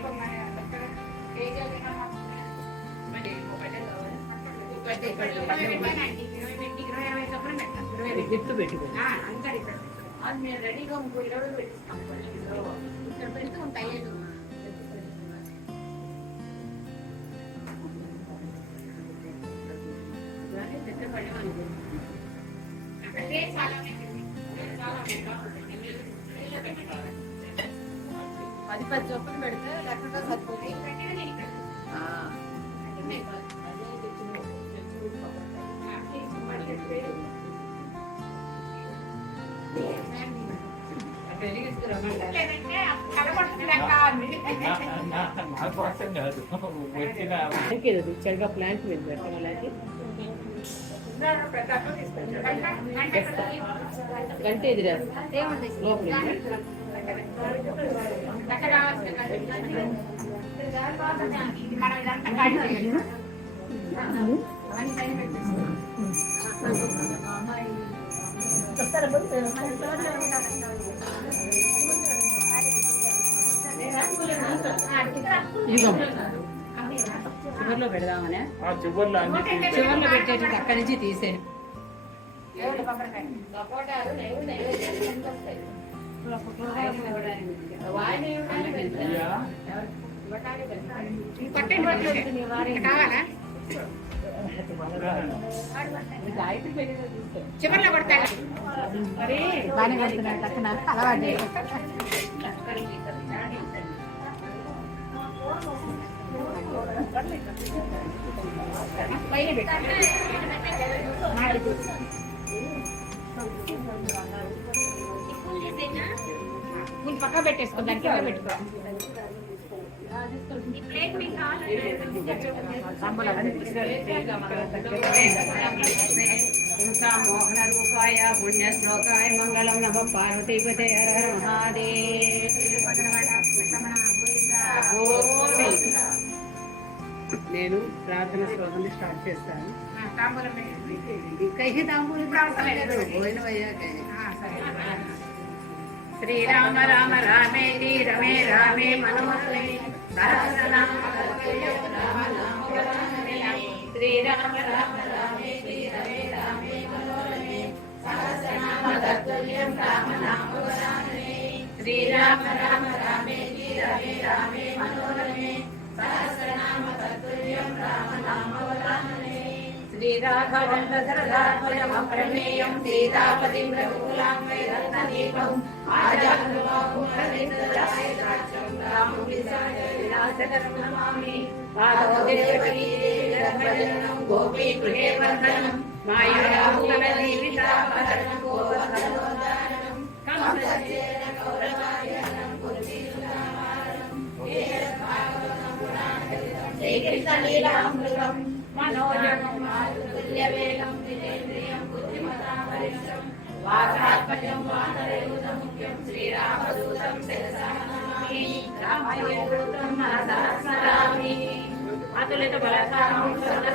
అన్ని చేస్తాయి అయిపోయి గిఫ్ట్ పెట్టుకో అది మేము రెడీగా ఇంకో ఇరవై పెట్టిస్తాం ఇక్కడ పెడితే ఉంటాయి అంటే చాలా పది పది చొప్పున పెడితే లేకుండా సరిపోతుంది. చెడుగా ప్లాంట్ మీద పెట్టాం. అలాగే గంట ఇది లోపల చివరిలో పెడదామనే చివర్లో పెట్టేటట్టు అక్కడి నుంచి తీసేను దేవుడి ఈ కొట్టండి వదిలేయండి. కావాలా? గాయత్రి పెళ్ళిలో చివర్లో కొడతాను బాగానే పెడుతున్నాడు పక్కన అలవాటు పైన పెట్టాలి ముందు పక్క పెట్టేసుకో దాని కింద పెట్టుకో. మోహన రూపాయ పుణ్య శ్లోకాయ మంగళం నమ పార్వతీపతే హర హర మహాదేవ్. నేను ప్రార్థన శ్లోకం స్టార్ట్ చేస్తాను. తాంబూలం. ఇంకా ఈ తాంబూలం. పోయిన అయ్యాక. శ్రీరామ రామ రామేతి రమే రామే మనోహరే శ్రీరామ రామ రామేతి రమే రామే మనోహరే సహస్రనామ తత్తుల్యం రామ నామ శ్రీరామ రామ రామేతి రమే రామే మనోహరే సహస్రనామ తత్తుల్యం రామ నామ శ్రీరాఘవం దశరథాత్మజం సీతాపతిం రఘుకులాం వైరత్నదీపం ఆజానుబాహుమరవిందరాయ ద్రాక్షం రామం విశాయ విలాసకరం నమామి పాదో దేవకీ అతులిత సకల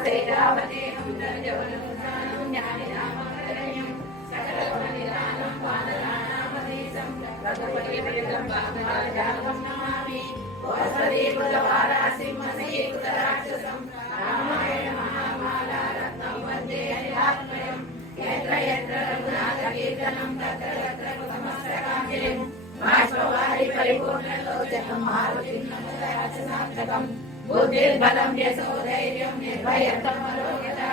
कीर्तनं तत्र तत्र कृतमस्तकाञ्जलिं बाष्पवारि परिपूर्णलोचनं मारुतिं नमदासनार्थकम् बुद्धिर्बलं यशो धैर्यं निर्भयतम् अरोगता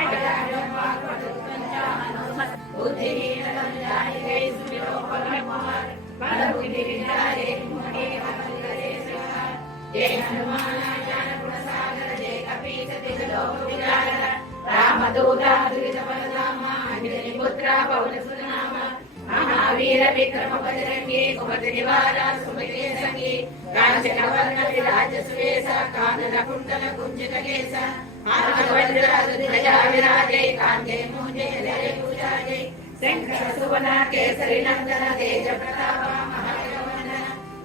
अजाड्यं वाक्पटुत्वं च हनुमत् बुद्धिहीनं जायते सुविलोपकर्मवान् बलबुद्धिविचारे कुमके वसङ्गरे श्रीः जय हनुमानाय ज्ञानगुणसागर जय कपीशतिलोकविचारक रामदूता द्विजपरधामा अञ्जनिपुत्रा पौलसुर కపీత దిగలోక విరాగర రామదూత దురిత బలధామ అంజని పుత్ర పవన సునామ మహావీర విక్రమ బజరంగి కుమతి నివార సుమతి సంగి కాంచన వర్ణ విరాజ సువేశ కానన కుండల కుంజిత కేశ ధ్వజా విరాజే కాంతే మూజే హరే పూజాజే శంకర సువన కేసరి నందన తేజ ప్రతాప మహాయవన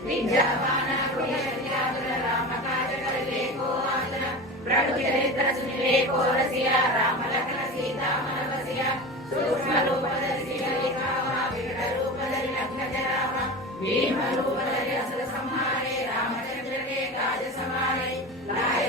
విద్యావాన కులశల్యాదుల రామ కాజ కరిలే కో ఆదన ప్రణు చరిత్ర సునిలే भीम रूप धरे अस संहारे रामचंद्र के काज समारे लाए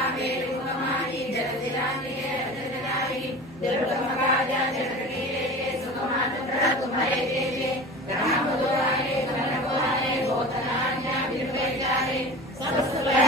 జలముద్రికామేరుకమాయి జలజలాయి జలమకాజ జలకీరే సుఖమాత ప్రతుమరే దేవే రమ Yes.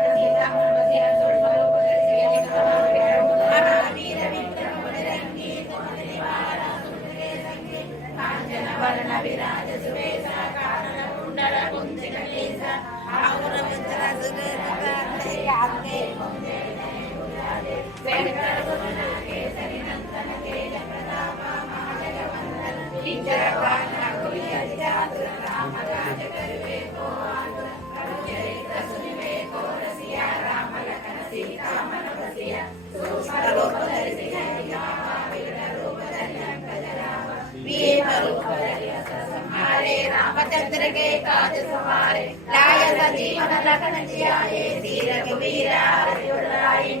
चंद्रके काज सवारे लाय सजीवन लखन जियाए धीर कबीरा अर्जुन राय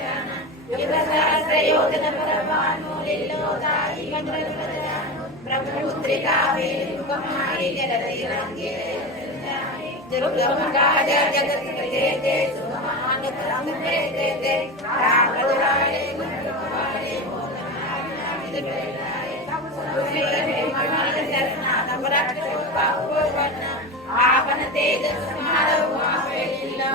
ఆపన తేజ సమారవ ఆపేలిల్లో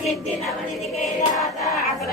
సిద్ధి నవనిధి కేదాత అసల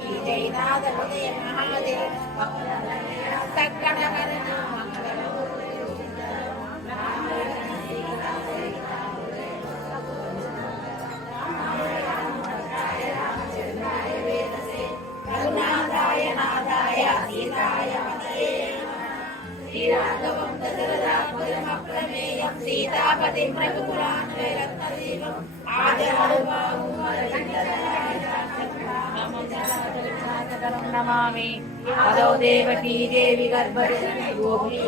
సీతాయ నాదే మహాదేవ సకల దేవి గర్భజనని గోపీ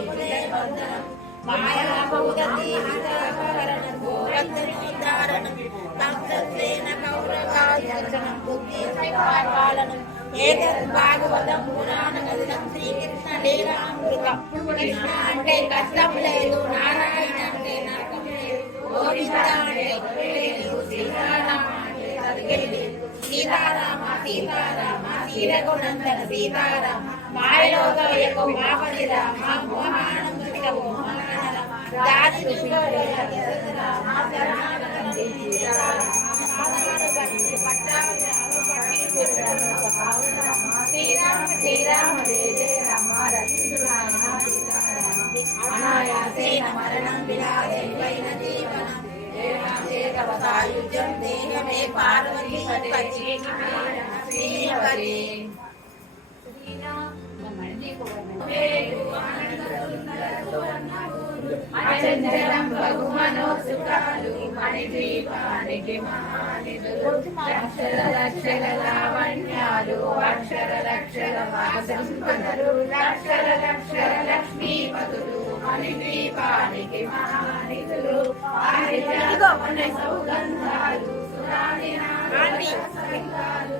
మాయా బహుదతి వితరణ ఘోరత్నోద్ధారణం భక్తత్వేన కౌరవాయచనం బుద్ధి పరిపాలనం ఏతత్ భాగవతం పురాణ కథనం శ్రీకృష్ణ లీలామృతం కృష్ణ అంటే కష్టం లేదు నారాయణ అంటే నరకం లేదు గోవింద అంటే లేదు సీతారామ అంటే చదివేది సీతారామ సీతారామ సీరగుణందన సీతారామ ಮಾಯಲೋಕವೇ ಮಾಪದಿರ ಮಾ ಮೋಹಾಣ ಮೋಹಾಣ ದಾರಿ ಶ್ರೀರಾಮ ಶ್ರೀರಾಮ ಜಯ ಜಯ ರಾಮ ಅನಾಯಾಸೇನ ಮರಣಂ ವಿಲಾಸೈನ ಜೀವನಂ ದೇವತಾಯುಜ್ಯಂ ದೇಹಮೇ ಪಾರ್ವತಿ ಪದೇ ಶ್ರೀ ಪದೇ అచంచలం బహుమనో సుఖాలు మణిద్వీపానికి మహానిధులు లక్షల లక్షల లావణ్యాలు. అక్షర లక్షల సంపదలు లక్షల లక్షల లక్ష్మీపతులు మణిద్వీపానికి మహానిధులు సౌగంధాలు. సురాది సంఘాలు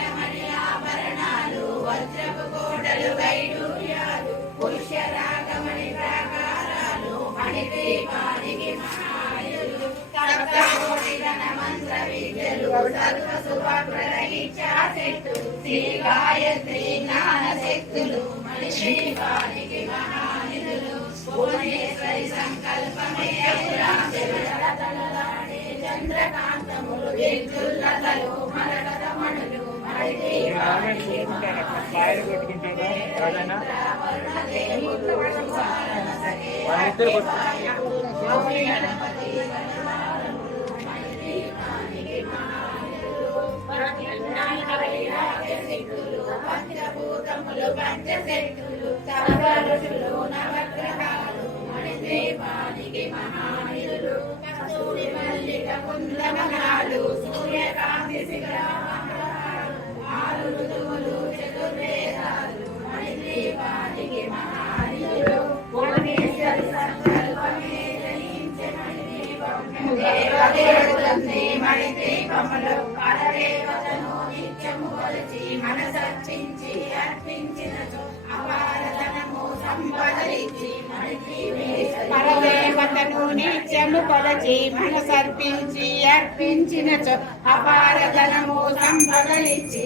విద్యలు సర్వ సుభగ్రహించా శక్తులు శ్రీ గాయత్రి జ్ఞాన శక్తులు మణిదీపానికి మహానిధులు భువనేశ్వరి సంకల్పమే చంద్రకాంతములు విద్యుల్లతలు మరకతమణులు వాళ్ళిద్దరు కొట్టుకుంటారు పంచశక్తులు సర్వరుషులు నవగ్రహాలు మణిద్వీపానికి మహానిధులు కస్తూరి మల్లిక కుందమనాలు సూర్యకాంతి శిఖరాలు ఆరు ఋతువులు చతుర్వేదాలు మణిద్వీపానికి మహానిధులు భువనేశ్వరి సంకల్పమే జయించే మణిద్వీపం దేవదేవులందే మణిద్వీపములు పరదేవతను నిత్యము కొలిచి మనసర్పించి పరదేవతను నిత్యము కొలచి మనసర్పించి అర్పించిన అపార ధనము సంపదలిచ్చి.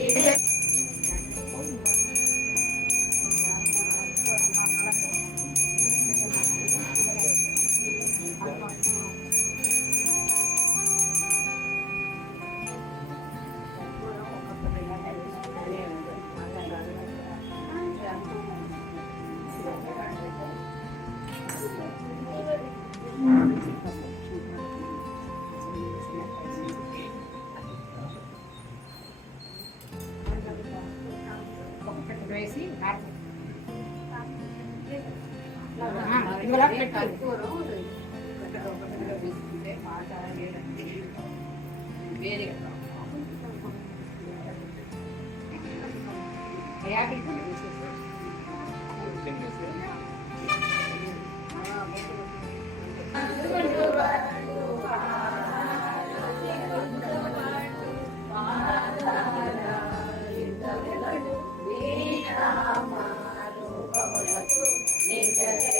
Amen.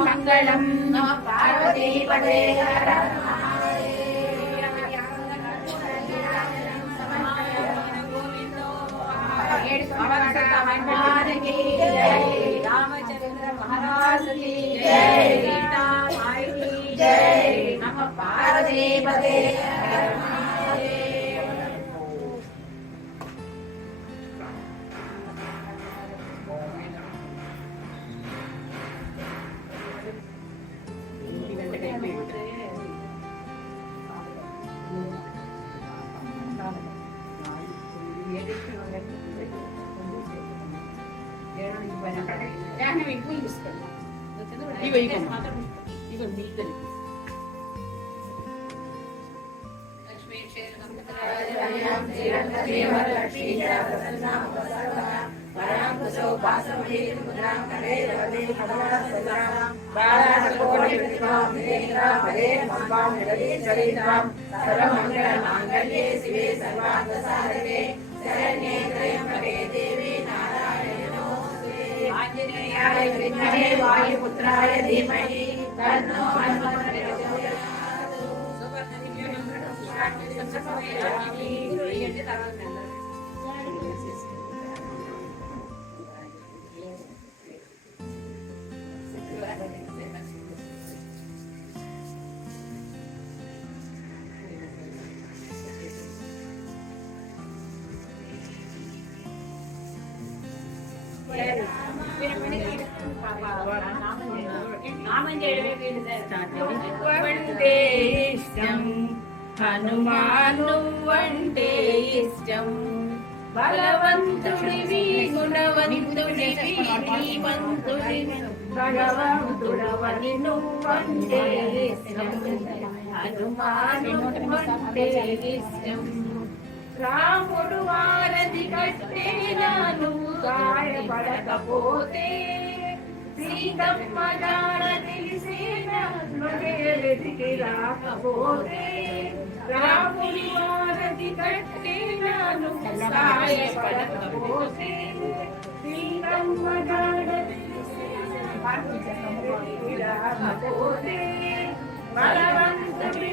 మంగళం. నమ పార్వతీపదే హర రామచంద్ర మహారాజ్ की ఇగో ఇగో ఇగో మీ ఇద్దరికి సర్వమంగళమాంగళ్యే శివే సర్వార్థసాధకే శరణ్యే ఆంజనేయాయ విద్మహే వాయుపుత్రాయ ధీమహి తన్నో హనుమత్ హనుమాను అంటే ఇష్టం. బలవంతుడివి గుణవంతుడివి శ్రీమంతుడి భగవంతుడవని నువ్వంటే ఇష్టం. హనుమాను అంటే ఇష్టం. రాముడు వారధి కట్టేనా నువ్వు గాయపడకపోతే సీతమ్మ జాడ తెలిసిన వెతికి రాకపోతే రాముడి వారధి తెలిసిన రాకపోతే బలవంతుని